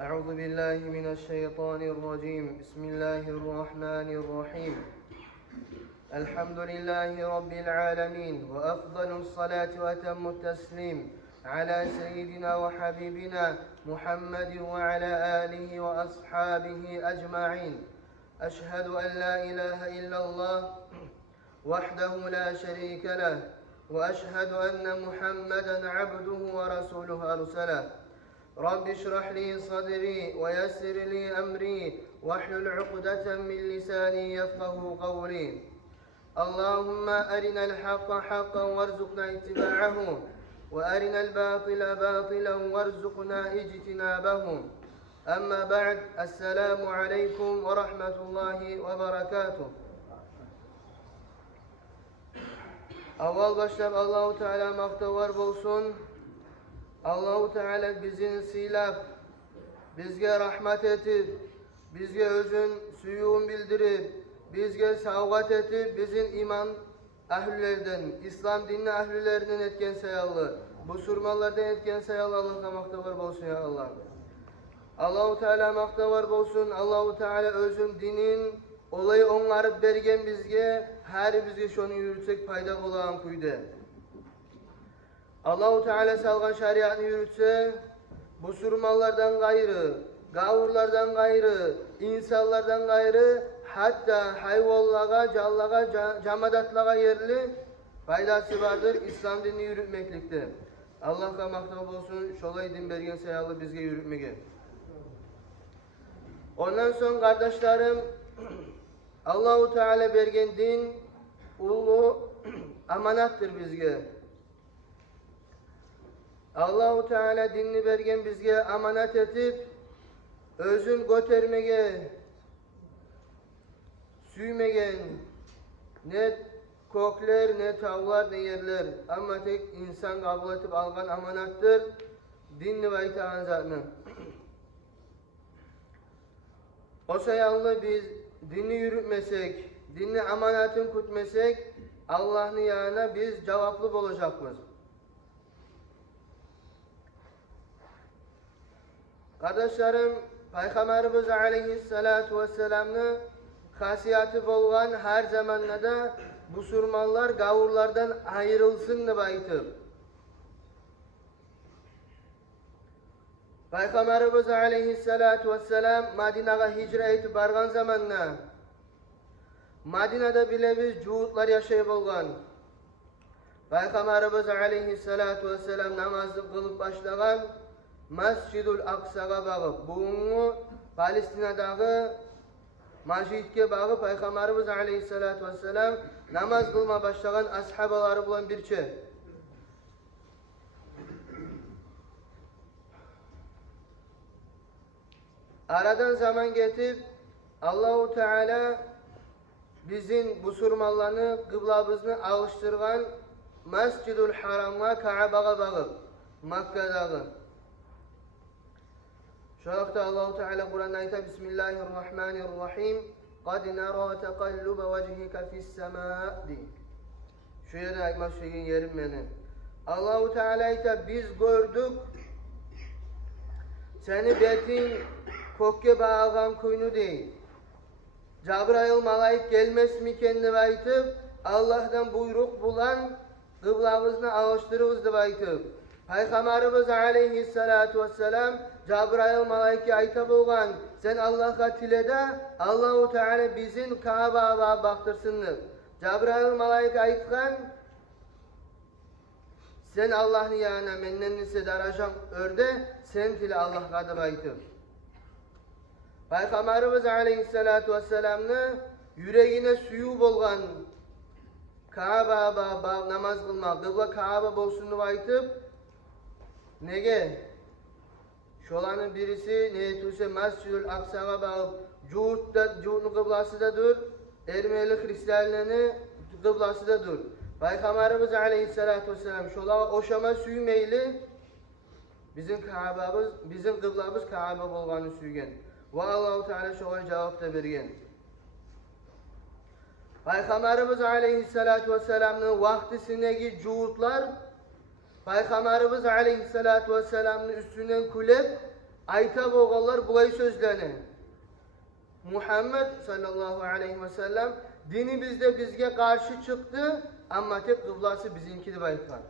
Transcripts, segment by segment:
أعوذ بالله من الشيطان الرجيم بسم الله الرحمن الرحيم الحمد لله رب العالمين وأفضل الصلاة وأتم التسليم على سيدنا وحبيبنا محمد وعلى آله وأصحابه أجمعين أشهد أن لا إله إلا الله وحده لا شريك له وأشهد أن محمدا عبده ورسوله أرسله رب اشرح لي صدري ويسر لي أمري واحلل عقدة من لساني يفقه قولي اللهم أرنا الحق حقا وارزقنا اتباعه وأرنا الباطل باطلا وارزقنا اجتنابه أما بعد السلام عليكم ورحمة الله وبركاته. Avval başlap Allahu Teala maqtavar bolsun. Allahu Teala bizin silap, bizge rahmet etip, bizge özün suyuğun bildirip, bizge savgat etip, bizim iman ahlülerden, İslam dinine ahlülerinden etken sayallı, bu surmallardan etken sayallı Allah'a maqtavar bolsun ya Allah. Allahu Teala maqtavar bolsun. Allahu Teala özün dinin olayı onarıp bergen bizge, her bizge şonu yürütsek payda bolan kuydu. Allahu Teala salgan şariatını yürütse, bu surmallardan gayrı, gavurlardan gayrı, insanlardan gayrı, hatta hayvanlara, callaga, camadatlara yerli faydası vardır. İslam dinini yürütmeklikte. Allah'a maqtav olsun, şolay din bergen sayalı bizge yürütmege. Ondan sonra kardeşlerim, Allahu Teala bergen din ulu amanattır bizge. Allahu Teala dinini bergen bizge amanat etip, özün götermege, süymegen, ne kokler, ne tavlar, ne yerler. Ama tek insan kabul etip algan amanattır, dinni ve itaat zatını. O sayallı biz dinni yürütmesek, dinni amanatını kutmesek, Allah'ın yanına biz cevaplı olacakmız. Kardeşlerim, Peygamberimiz Aleyhisselatu Vesselam'ın hasiyatı bolgan her zamanlarda bu surmanlar gavurlardan ayrılsın diye aytıp. Peygamberimiz Aleyhisselatu Vesselam Madine'ye hicret etip bargan zamanla Madine'de bile biz cuhutlar yaşayıp bolgan. Peygamberimiz Aleyhisselatu Vesselam namazı kılıp başlagan Mescid-ül Aksa'ya bağıp, bunu Palestina'daki Masjid'e bağıp Peygamberimiz Aleyhisselatü Vesselam namaz kılma başlayan ashabaları bulan birçe. Aradan zaman geçip Allahu Teala bizim bu surmallarını, kıblamızını alıştırgan Mescid-ül Haram'a, Ka'ba'ya bağıp, Makka'daki. Şu vakti Allahu Teala Kur'an'da ayta Bismillahirrahmanirrahim قَدْ نَرَى تَقَلُّبَ وَجْهِكَ فِي السَّمَاءِ di. Şu yere aytmak şeyin yerim benim. Allahu Teala ayta biz gördük seni betin kokke bağıgan kuyunu değil. Cabrail malayik gelmez mi kendine aytıp Allah'tan buyruk bulan kıblamızını alıştırırız diye aytıp. Peygamberimiz Aleyhisselatu Vesselam Cabrail malayiki ayta bolgan sen Allah'a tilede Allahu Teala bizim Ka'ba'ya baktırsınlar. Cabrail malayiki aytkan sen Allah'ın yanına mennenlisi daracam örde sen tile Allah'a da aytıp. Peygamberimiz Aleyhisselatu Vesselam'ın yüreğine suyu bolgan Ka'ba'ya namaz kılmak, kıbla Ka'ba bolsun diye aytıp nege? Şolanın birisi ne tuse Mescid-ül Aksa'ya bağıp Cuhut'un kıblası da dur, Ermeni Hristiyanlarının kıblası da dur. Peygamberimiz Aleyhisselatü Vesselam şola oşama süymeyli bizim Ka'ba'mız, bizim kıblamız Ka'ba bolganı süygen. Ve Allah-u Teala şola cevap da bergen. Peygamberimiz Aleyhisselatü Vesselam'ın vaktisindeki Cuhutlar Peygamberimiz Aleyhisselatü Vesselam'ın üstünden kulep ayta bolganlar bulay sözleni. Muhammed sallallahu aleyhi ve sellem dinimizde bizge karşı çıktı ama tek kıblası bizinki deb aytkan.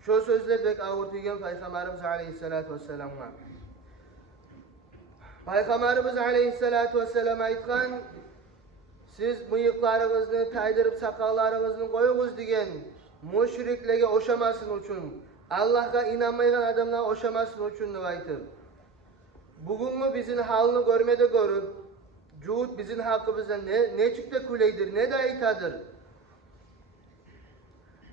Şu sözler bek ağırtıgen Peygamberimiz aleyhissalatu vesselam'a. Peygamberimiz aleyhissalatu vesselam aytkan, siz bıyıklarınızı taydırıp sakallarınızı koyunuz degen müşriklerge oşamasın üçün, Allah'a inanmayan adamlar oşamasın üçün deb aytıp. Bugün mü bizim halını görmede görüp, Cuhud bizim hakkımızda ne çıktı kuleydir, ne de aytadır.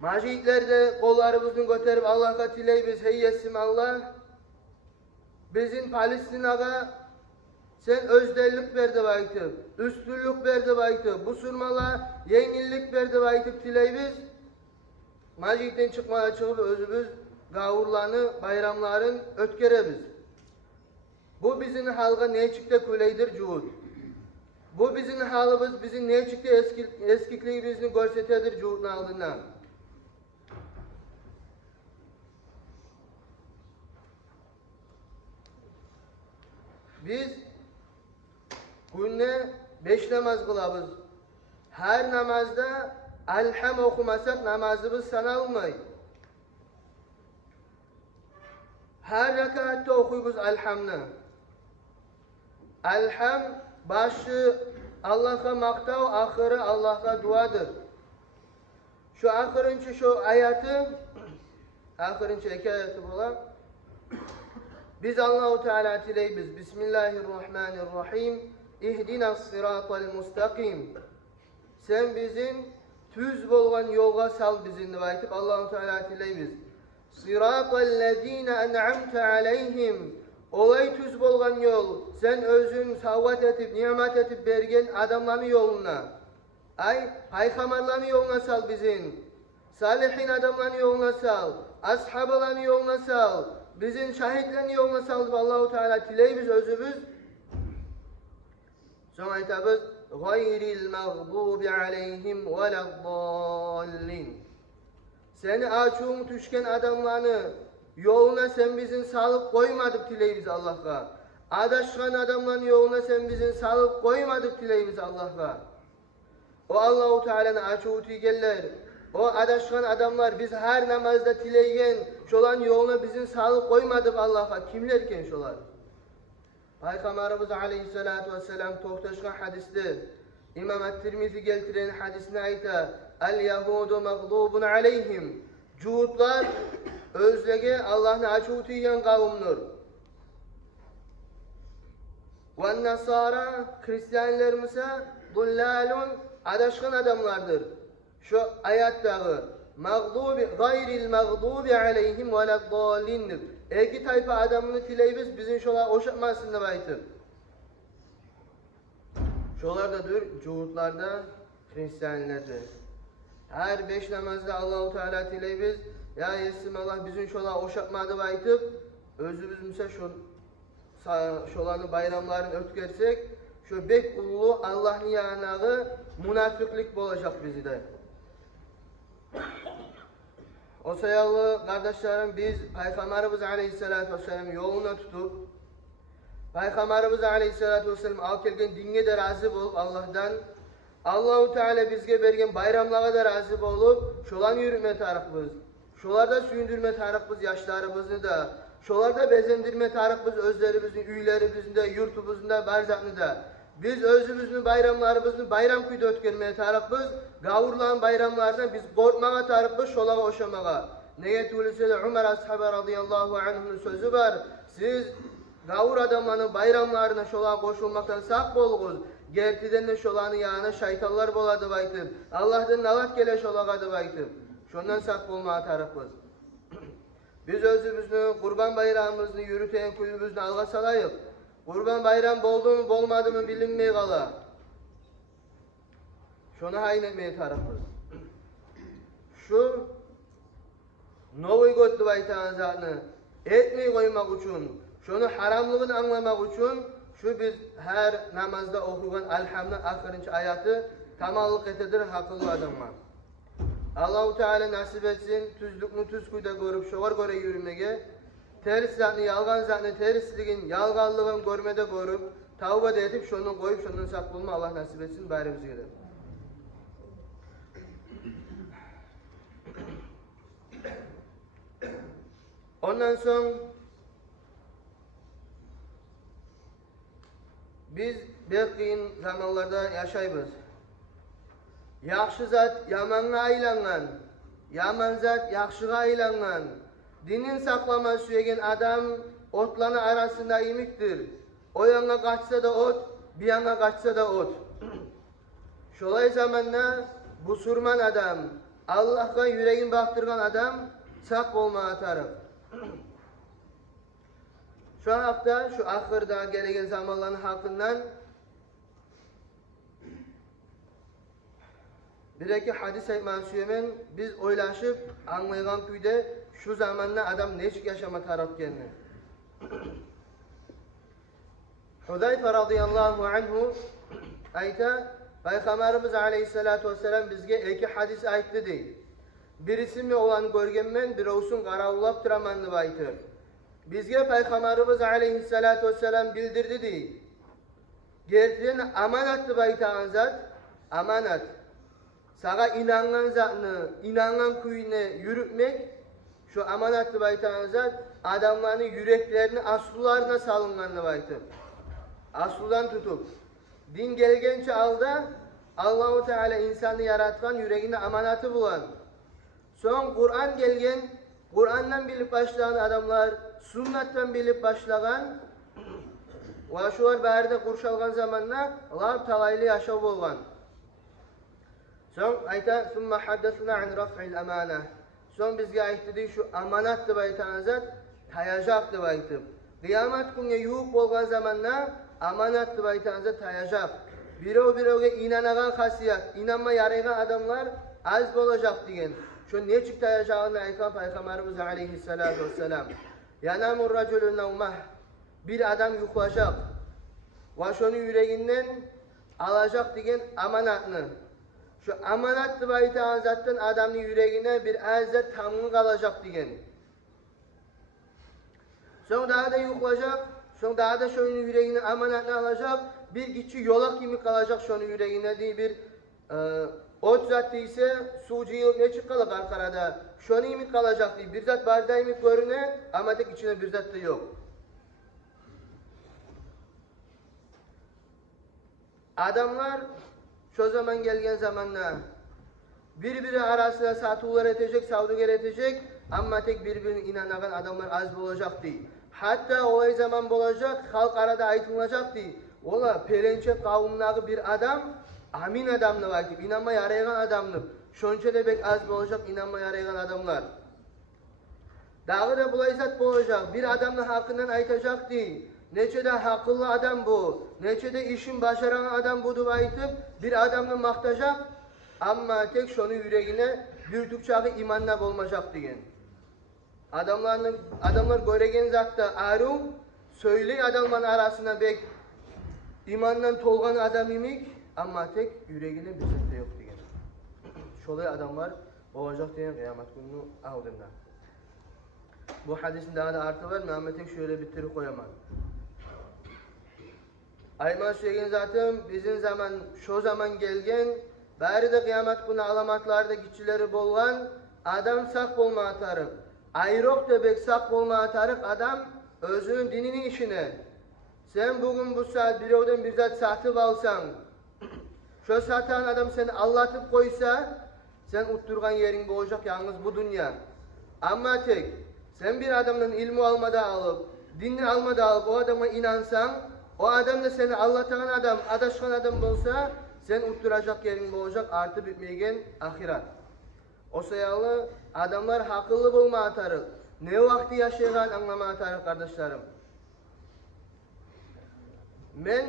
Macitler de kollarımızı götürüp Allah'a tileybiz, hey yesim Allah, bizim Palestinaga sen özdellik verdi baytıp, üstünlük verdi baytıp, bu surmala yengillik verdi baytıp tileybiz. Macitten çıkmaya çıkıp özümüz gavurlarını, bayramların ötkerebiz. Bu bizim halga ne çıktı kuleydir Cuhud. Bu bizim halımız, bizim ne çıktı eskikliğimizni görsetedir Cuhud'un aldığından. Biz günde 5 namaz kılabız. Her namazda elham okumasak namazımız sanalmaydı. Her rekatta okuyuz elhamını. Elham başı Allah'a maktav, ahırı Allah'a duadır. Şu ahırınçı şu ayatı, ahırınçı iki ayatı bulan. Biz Allah-u Teala tileybiz. Bismillahirrahmanirrahim. İhdinas sıratal mustakim. Sen bizim tüz bolgan yolga sal bizini aytıp Allah-u Teala tileybiz. Sıratal lezine en'amte aleyhim. Olay tüz bolgan yol. Sen özün savvat etip, nimet etip bergen adamların yoluna. Ay, paykamarların yoluna sal bizim. Salihin adamların yoluna sal. Ashabların yoluna sal. Bizim şahitlerin yoluna saldıp Allah-u Teala tileybiz özümüz. Sonra aytabız. Gayril mağdubi aleyhim veleddallin. Seni açığın düşken adamlarını yoluna sen bizim salıp koymadık tileybiz Allah'a. Adaşkan adamların yoluna sen bizim salıp koymadık tileybiz Allah'a. O Allah-u Teala'nın açığı tüygeller. O adaşkan adamlar biz her namazda tileygen şolan yoluna bizim salıp koymadık Allah'a. Kimlerken şolar? Peygamberimiz aleyhissalatu vesselam tohtaşkan hadiste İmam et-Tirmizi geltiren hadisine ayta El-Yahudu mağdubun aleyhim. Cuhudlar özlege Allah'ın açığı tüygen kavimdir. Ve nasara Hristiyanlarımıza dullalun adaşkan adamlardır. Şu ayattağı mağdubi gayril mağdubi aleyhim veleddallindir. Eki tayfa adamını tileybiz bizim şolar oşatmasın deb aytıp. Şolardadır Cuhudlarda Hristiyanlarda. Her 5 namazda Allah-u Teala tileybiz. Ya yesim Allah bizim şolar oşatma deb aytıp özümüz misal şolarını bayramlarını ötkersek şu bek ullu Allah'ın yanığı münafıklık olacak bizde. O sayılı kardeşlerim biz Peygamberimiz Aleyhisselatü Vesselam yoluna tutup Peygamberimiz Aleyhisselatü Vesselam al kelgen dinge de razı bolup Allah'dan Allah-u Teala bizge bergen bayramlara da razı bolup şolan yürüme tarıkbız. Şolarda süyündürme tarıkbız yaşlarımızı da şolarda bezendirme tarıkbız özlerimizin, üylerimizin de, yurtumuzun da, barzakını da. Biz özümüzün bayramlarımızın bayram kuyda ötkermeye tarıkbız. Gavurlan bayramlardan biz korkmağa tarıkbız, şolağa oşamağa. Neye tuğlise de Ömer ashabı radıyallahu anh'ın sözü var. Siz gavur adamların bayramlarına şolağa koşulmaktan sak bolğuz. Gertiden de şolağın yanına şeytanlar boladı baytıp. Allah'tan navat gele şolağa da baytıp. Şondan sak bolmağa tarıkbız. Biz özümüzün kurban bayramımızını yürüten kulübümüzünü alğa salayıp. Kurban bayram boldu mu bolmadı mı bilinmeye kala. Şunu hayn etmeye tarafız. Şu novi götü baytağın zatını etmeyi koymak için, şunu haramlığını anlamak için, şu biz her namazda okuyan elhamdülillah ahırıncı ayatı tamallık etedir hakıllı adamlar. Allahu Teala nasip etsin, tüzlüknü tüz kuyda görüp şoğar göre yürümege, ters zatını, yalgan zatını, tersligin, yalganlığın görmede görüp, tavba edip şonu koyup şondan sak bulma Allah nasip etsin, bayrımızı gidelim. Ondan sonra biz bir kıyın zamanlarda yaşaybız. Yaxşı zat yamanğa aylangan, yaman zat yaxşıga aylangan. Dinin saklama süyegen adam otlanı arasında imiktir. O yana kaçsa da ot, bir yana kaçsa da ot. Şolay zamanla bu surman adam, Allah'a yüreğin baktırgan adam sak olma atarım. Şu hafta, şu ahırda gelegen zamanların hakkından bir-iki hadis aytman süyemen biz oylaşıp anlaygan kuyda şu zamanla adam neçik yaşama taraf geldi. Hudayfa radıyallahu anhu ayta Peygamberimiz aleyhissalatu vesselam bizge iki hadis aytdı değil. Birisi mi olan görgenmen bir olsun qaravulap turamandı baytı. Bizge Peygamberimiz aleyhissalatu vesselam bildirdi değil. Gerçekten amanattı baytağın zat, amanat. Sağa inangan zatını, inangan kuyuna yürütmek, şu amanatlı baytağın zat, adamların yüreklerini aslularına salınganlı baytı. Asludan tutup. Din gelgen çağda Allah-u Teala insanı yaratkan yüreğine amanatı bulan. Son Kur'an gelgen, Kur'an'dan bilip başlayan adamlar, sünnetten bilip başlayan, ve şular bäride kurşalgan zamanla Allah talaylı yaşa bolgan. Son ayta summa haddesna an raf'il amana. Son bizge aytdı şu amanat deb aytan zat tayajak deb aytıp. Kıyamet günü yuq bolgan zamanla amanat deb aytan zat tayajak. Birov-birovga inanagan hasiyat, inanma yaraygan adamlar az bolacak degen. Şu neçik tayajağını aytan Peygamberimiz aleyhissalatu vesselam. Yanamur racülü nevmah. Bir adam yuqlacak. Ve şonu yüreğinden alacak degen amanatını. Şu amanat deb aytan zattan adamın yüreğine bir azzat tamlık alacak degen. Son daha da yuqlacak. Son daha da şonu yüreğine amanatını alacak. Bir gitçi yola kimi kalacak şonu yüreğine diye bir ot zat ise sucu yıl ne çıkalı karkarada. Şonu imi kalacak diye. Bir zat barda imi görüne ama tek içine bir zat da yok. Adamlar şu zaman gelgen zamanla birbiri arasında satılar etecek, savdugar etecek ama tek birbirine inanagan adamlar az olacak değil. Hatta o zaman olacak, halk arada aytılacak değil. Ola perençe kavimdagi bir adam amin adamlık aytıp, inanma yaraygan adamlık. Şonça debek az olacak, inanma yaraygan adamlar. Dağı da bulaysat olacak, bir adamın hakkından aytacak değil. Neçede hakıllı adam bu, neçede işin başaran adam bu deb aytıp, bir adamını maktacak, ama tek şonu yüreğine bir tükçağı imanla olmayacak degen. Adamlar göregen zatta arun, söyley adamların arasına bek imandan tolgan adam imik, ama tek yüreğine bir zıttı yok degen. Şolay adamlar olacak degen kıyamet günü aldığında. Bu hadisin daha da artı var, Mehmet tek şöyle bitirip koyamam. Ayman söylegen zaten bizim zaman, şu zaman gelgen, bari de kıyamet günü alamatlarda gitçileri bolgan, adam sak bolma atarık. Ayrok debek sak bolma atarık adam, özünün dininin işine. Sen bugün bu saat birovdan bir zat satıp alsan, şu satan adam seni allatıp koysa, sen utturgan yerin olacak yalnız bu dünya. Ama tek, sen bir adamdan ilmi almada alıp, dinini almada alıp o adama inansan, o adam da seni allatan adam, adaşkan adam olsa, sen utturacak yerin olacak artı bitmeygen ahiret. O sayalı adamlar hakıllı bulma atarık. Ne vakti yaşayan anlama atarık kardeşlerim. Men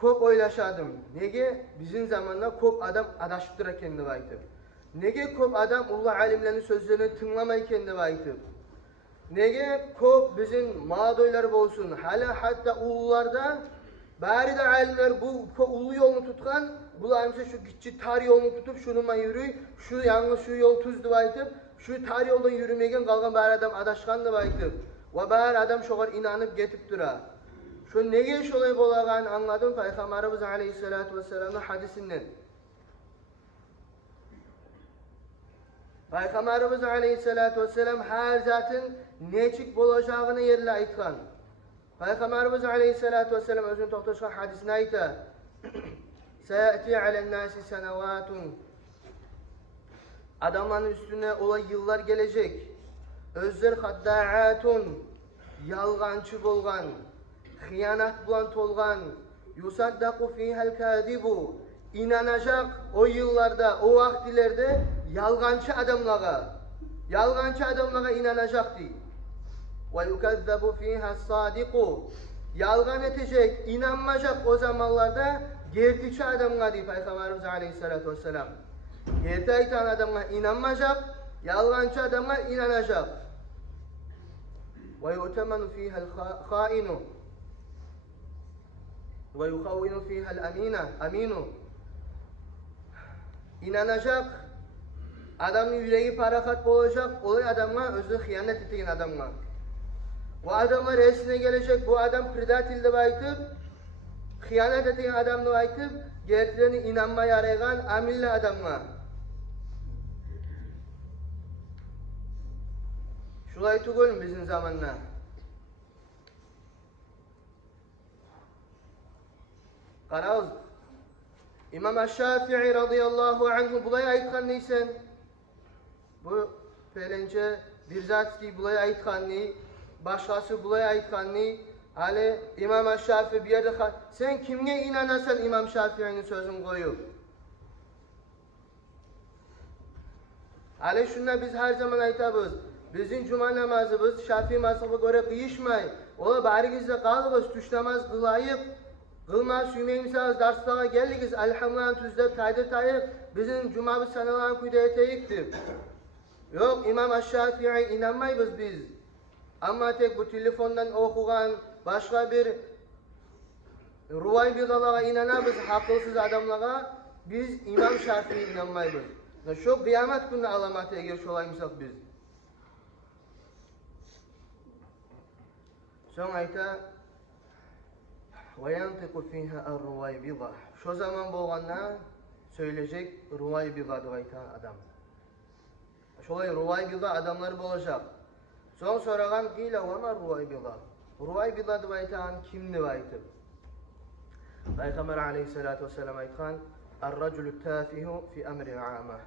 köp oylaşadım. Nege bizim zamanla köp adam adaşıp dura kendi aytıp. Nege köp adam ullah alimlerin sözlerini tınlamay kendi aytıp. Nege köp bizim mağdoylar bolsun. Hala hatta ulularda bari de alimler bu ulu yolunu tutkan bular şu gitçi tar yolunu tutup şununla yürüy, şu yalnız şu yol tuz deb aytıp, şu tar yoldan yürümegen kalgan bir adam adaşkan deb aytıp, ve bir adam şoğar inanıp getip dura. Şu nege şolay bolağan anladım Peygamberimiz Aleyhissalatu vesselam'ın hadisinden. Peygamberimiz Aleyhissalatu vesselam her zatın neçik bolacağını yerle aytgan. Peygamberimiz Aleyhissalatu vesselam özünün toxtaşkan hadisini ayta. Seyati alen nasi senevatun. Adamların üstüne olay yıllar gelecek. Özler hadda'atun. Yalgancı bolgan. Hıyanat bulan tolgan. Yusaddaku fihel kadibu. İnanacak o yıllarda, o vaktilerde yalgancı adamlara inanacak değil. Ve yukezzebu fiha sadiku. Yalgan edecek, inanmayacak o zamanlarda gerçekçi adamlar diye Peygamberimiz Aleyhissalatu vesselam. Gerçek aytan adamlar inanmayacak, yalgancı adamlar inanacak. Ve yu'temenu fiha al-khainu. Ve yukavvinu fiha al-aminu. İnanacak, adamın yüreği parakat olacak, olay adamlar özü hıyanet ettiğin adamlar. Bu adamlar esine gelecek, bu adam predatil de aytıp, hıyanet ettiğin adamla aytıp, gerçeklerini inanmaya arayan amilli adamlar. Şulay tugul bizim zamanla. Qaravuz. İmam Şafii radıyallahu anhu bulay aytkan neysen, bu pelence bir zat ki bulay aytkan ney, başkası bulay aytkan ney, hali İmam Şafii bir yerde sen kimge inanasan İmam Şafii'nin sözünü koyup. Hali şuna biz her zaman aytabız, bizim cuma namazımız Şafii mazhabına göre kıyışmay, ola barigizde kalığız, tuş namaz kılayıp, Kılmaz süymeyimsaz derslara geldikiz, elhamdülillah tüzdep taydır, bizim cumabı sanalan kuyda eteyiktir. Yok, İmam Şafii inanmayız biz. Ama tek bu telefondan okugan başka bir ruvay bidalara inanamız, hakkılsız adamlara, biz İmam Şafii inanmayız. Şu kıyamet günü alamatı eğer şolayımsak biz. Son ayta, وَيَنْتِقُ فِيهَا الرُّوَيْبِضَةِ Şu zaman bolğanna söyleyecek Ruvaybidah aytan adam. Şolay Ruvaybidah adamlar bolacak. Son soragan qila وَمَا Ruvaybidah? Ruvaybidah aytan kimni aytıp? Peygamber Aleyhissalatu vesselam aytgan "Er-raculu tafihu fi emri amah."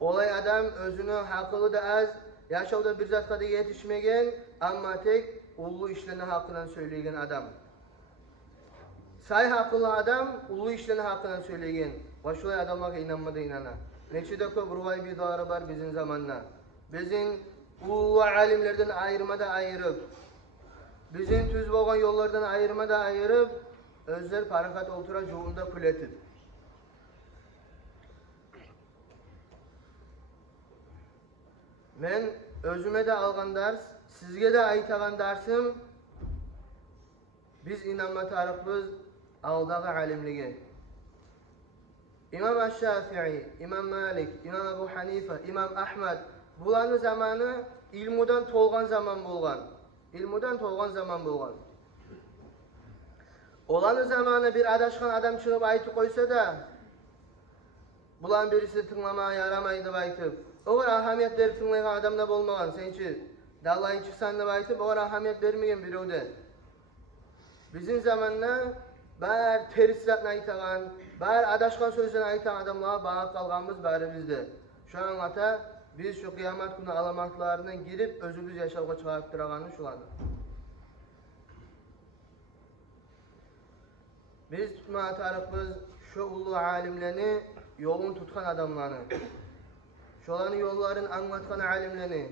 Olay adam özünü hakkılı da az, yaşavda bir zatka da yetişmegen, ama tek ulu işlerini hakkından söyleyen adam. Say hakkılı adam, ulu işlerini hakkından söyleyen. Başlay adamlara inanmadı inana. Neçede köp Ruvaybidaları var bizim zamanla. Bizim ulu alimlerden ayırmada ayırıp, bizim tüz bolgan yollardan ayırmada ayırıp, özler parakat oltura joğunda kul etip. Men özüme de algan ders, sizge de aytagan dersim, biz inanma tarafımız aldağı alimlige. İmam Şafii, İmam Malik, İmam Ebu Hanife, İmam Ahmed, bulanın zamanı ilmudan tolgan zaman bolgan. İlmudan tolgan zaman bolgan. Olanın zamanı bir adaşkan adam çıkıp aytı koysa da, bulan birisi tınlamaya yaramaydı aytıp, o ahamiyet verip tınlayan adam da bolmagan. Sençi dallayın çıksan da aytıp, o ahamiyet vermeyen biri o de. Bizim zamanla bar terislatını aytagan, bar adaşkan sözünü aytan adamlara bağlı kalganımız bari bizde. Şu an ata biz şu kıyamet günü alamatlarından girip özümüz yaşavga çıkarıp durağanı şulandı. Biz tutma tarafımız şu ulu alimlerini yolun tutkan adamlarını, şolanı yolların anlatkan alimlerini.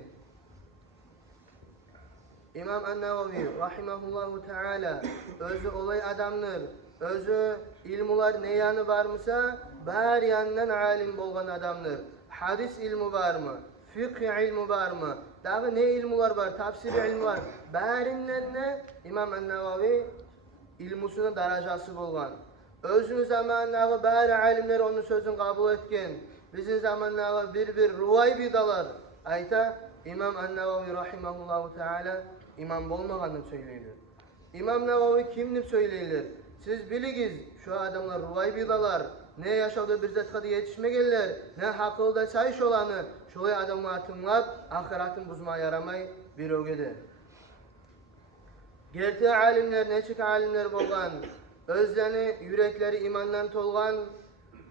İmam En-Nevevi rahimahullahu teala özü olay adamlar, özü ilmular ne yanı var mısa bar yanından alim bolgan adamlar. Hadis ilmi var mı? Fıkh ilmi var mı? Dağı ne ilmular var? Tafsir ilmi var. Barinden ne? İmam En-Nevevi ilmusuna darajası bolgan. Özünün zamanlağı bari alimler onun sözünü kabul etken. Bizim zamanlağı bir ruvay bidalar. Ayta İmam An-Nevavi rahimahullahu teala imam olmaganını söyleyler. İmam Nevavi kimdir söyleyler? Siz biligiz şu adamlar ruvay bidalar. Ne yaşadığı bir zetkada yetişmegenler, ne hakılda sayış olanı, şolay adamlar tınlap, ahiratın buzmaya yaramay bir ögede. Gerçek alimler, neçik alimler bolgan, özlerini, yürekleri imandan tolgan,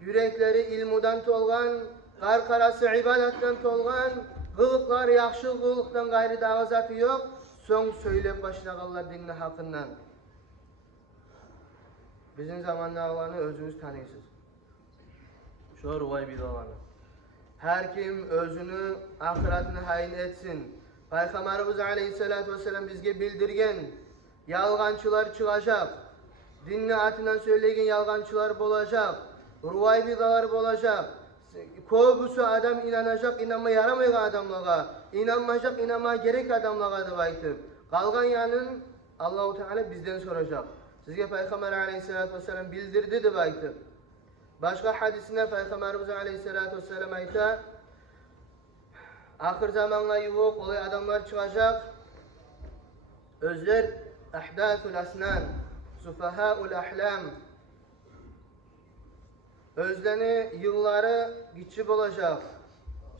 yürekleri ilmudan tolgan, karkarası ibadattan tolgan, kılıklar yakşı kılıktan gayri davazatı yok, son söylep başlaganlar dinle hakkından. Bizim zamanlarını özünüz tanıysınız. Şu ruvay bidalanı. Her kim özünü, ahiretini hain etsin. Peygamberimiz Aleyhisselatü Vesselam bizge bildirgen, yalgancılar çıkacak, dinle atinden söylegen yalgancılar bolacak, ruvay bidalar bolacak. Kobusu adam inanacak, inanma yaramayacak adamlara, inanmayacak, inanmaya gerek adamlara da baytıp. Kalgan yanın Allah-u Teala bizden soracak. Sizge Peygamber Aleyhisselatü Vesselam bildirdi de baytıp. Başka hadisine Peygamberimiz Aleyhisselatü Vesselam ayta, ahir zamanla yuvuk olay adamlar çıkacak, özler ahdathul asnan, sufahaul ahlam, özlerini yılları geçip olacak,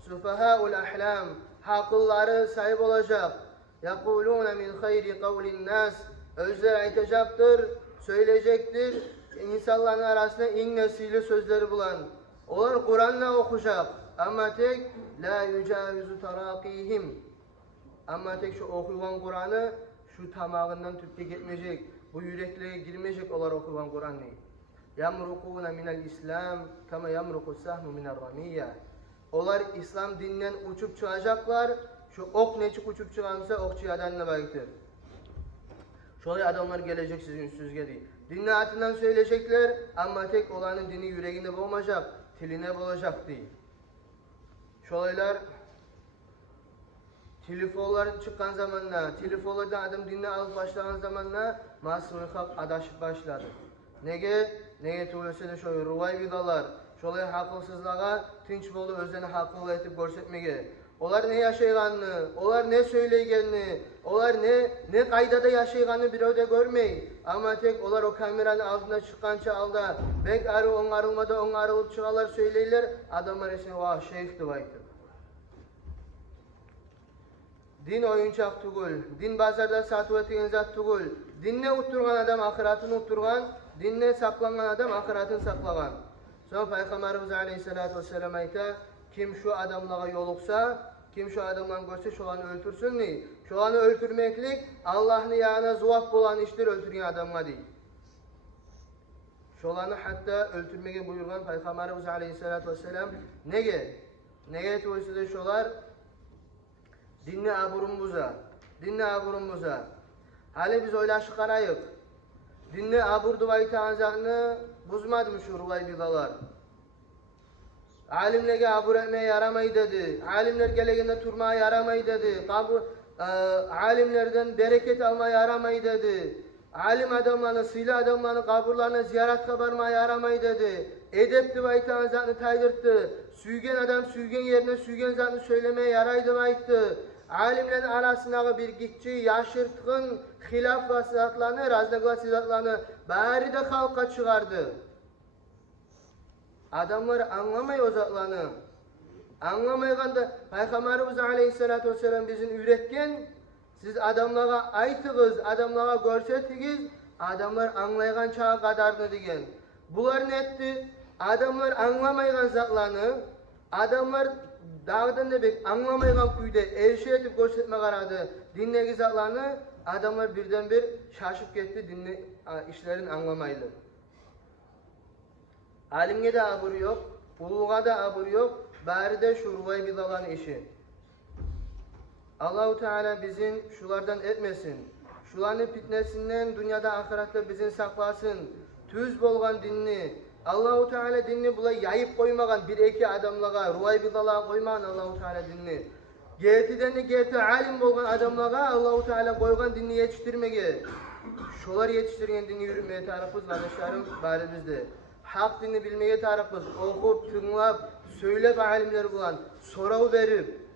sufahaul ahlam, hakılları sahip olacak, yakuluna min hayri kavlin nas, özler aytacaktır, söyleyecektir, İnsanların arasında en nesili sözleri bulan. Onlar Kur'an'la okuyacak. Ama tek la yucavizu tarakihim. Ama tek şu okuyulan Kur'an'ı şu tamağından Türkçe gitmeyecek. Bu yüreklere girmeyecek onlar okuyulan Kur'an'ı. Yamrukuna minel İslam kama yamruku sahmu minel ramiyya. Onlar İslam dininden uçup çıkacaklar. Şu ok neçik uçup çıkarsa okçu adanına bayıktır. Şöyle adamlar gelecek sizin üstünüzge değil. Dinle atından söyleyecekler ama tek olanın dini yüreğinde olmayacak, tiline bulacak değil. Şöyleler telefonların çıkan zamanla, telefonlardan adam dinle alıp başlayan zamanla masrafı adaşıp başladı. Nege tuğlese de şöyle ruvay vidalar, şöyle hakılsızlığa tinç bolu özlerini haklı etip görsetmege. Onlar ne yaşayganını, onlar ne söyleygenini, onlar ne kaydada yaşayganını bir öde görmeyi. Ama tek onlar o kameranın altına çıkança alda, bek arı onarılmada onarılıp çıkarlar söyleyler, adamlar esine vah şeyhti baytı. Din oyuncak tugul, din bazarda satı etigen zat tugul. Dinle utturgan adam ahiratını utturgan, dinle saklanan adam ahiratını saklagan. Sonra Peygamberimiz Aleyhisselatü Vesselam ayta, kim şu adamlara yoluksa, kim şu adamdan görse şu anı öldürsün ne? Şu anı öldürmeklik Allah'ın yanına zuvap bulan iştir öldürgen adamına değil. Şu anı hatta öldürmeye buyurgan Peygamberimiz Aleyhisselatü Vesselam nege tuğusu da şolar dinle aburumbuza. Hali biz oylaşı karayık. Dinle abur duvayı tanzakını buzmadı mı şu ruvay bidalar? Alimlerge abur etmeye yaramayı dedi. Alimler gelegende turmaya yaramayı dedi. Alimlerden bereket almaya yaramayı dedi. Alim adamlarını, sıyla adamlarını kaburlarına ziyaret kabarmaya yaramayı dedi. Edep duvayı tanzakını taydırttı. Süygen adam süygen yerine süygen zatını söylemeye yaraydı bayıttı. Alimlerin arasına bir gitçi, yaşırtgın, hilaf vasılatlarını, raznak vasılatlarını bari de halka çıkardı. Adamlar anlamay o zatlarını. Anlamayanda Peygamberimiz Aleyhisselatü Vesselam bizim üretken, siz adamlara aytığız, adamlara görsettiğiz, adamlar anlaygan çağa kadarını degen. Bular ne etti? Adamlar anlamaygan zatlarını, adamlar dağdan da bek anlamaygan kuyda erişe etip görsetme karadı. Dinlegi zatlarını adamlar birden bir şaşıp gitti dinle işlerin anlamaylı. Alimge de abur yok, uluğa da abur yok, bari de şu ruvay bidalan işi. Allah-u Teala bizim şulardan etmesin. Şuların fitnesinden dünyada ahirette bizi saklasın. Tüz bolgan dinni, Allah-u Teala dinni bula yayıp koymagan bir iki adamlara, ruvay bidalığa koymagan Allah-u Teala dinni. Gertiden de gerti alim bolgan adamlara Allah-u Teala koygan dinni yetiştirmege. Şolar yetiştirgen dini yürümeye tarafız kardeşlerim bari bizde. Hak dini bilmeye tarafız. Okup, tınlap, söylep alimleri bulan, sorav verip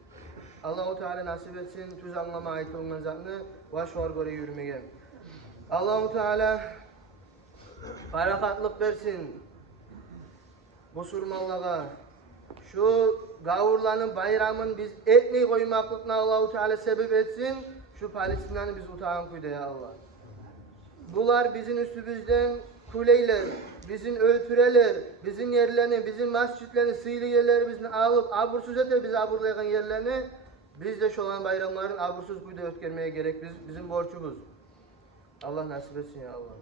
Allah-u Teala nasip etsin tüz anlama ait olman zatını ve şuar göre yürümeye. Allah-u Teala barakatlık versin bu surmallağa. Şu gavurların bayramın biz etmeyi koymaklıkla Allah-u Teala sebep etsin. Şu Palestina'nı biz utağın kuydu ya Allah. Bular bizim üstümüzden kuleyler, bizim öldüreler, bizim yerlerini, bizim mescitlerini, sıylı yerlerimizini alıp abursuz ete bizi aburlayan yerlerini biz de şu olan bayramların abursuz kuydu ötkermeye gerek bizim borcumuz. Allah nasip etsin ya Allah.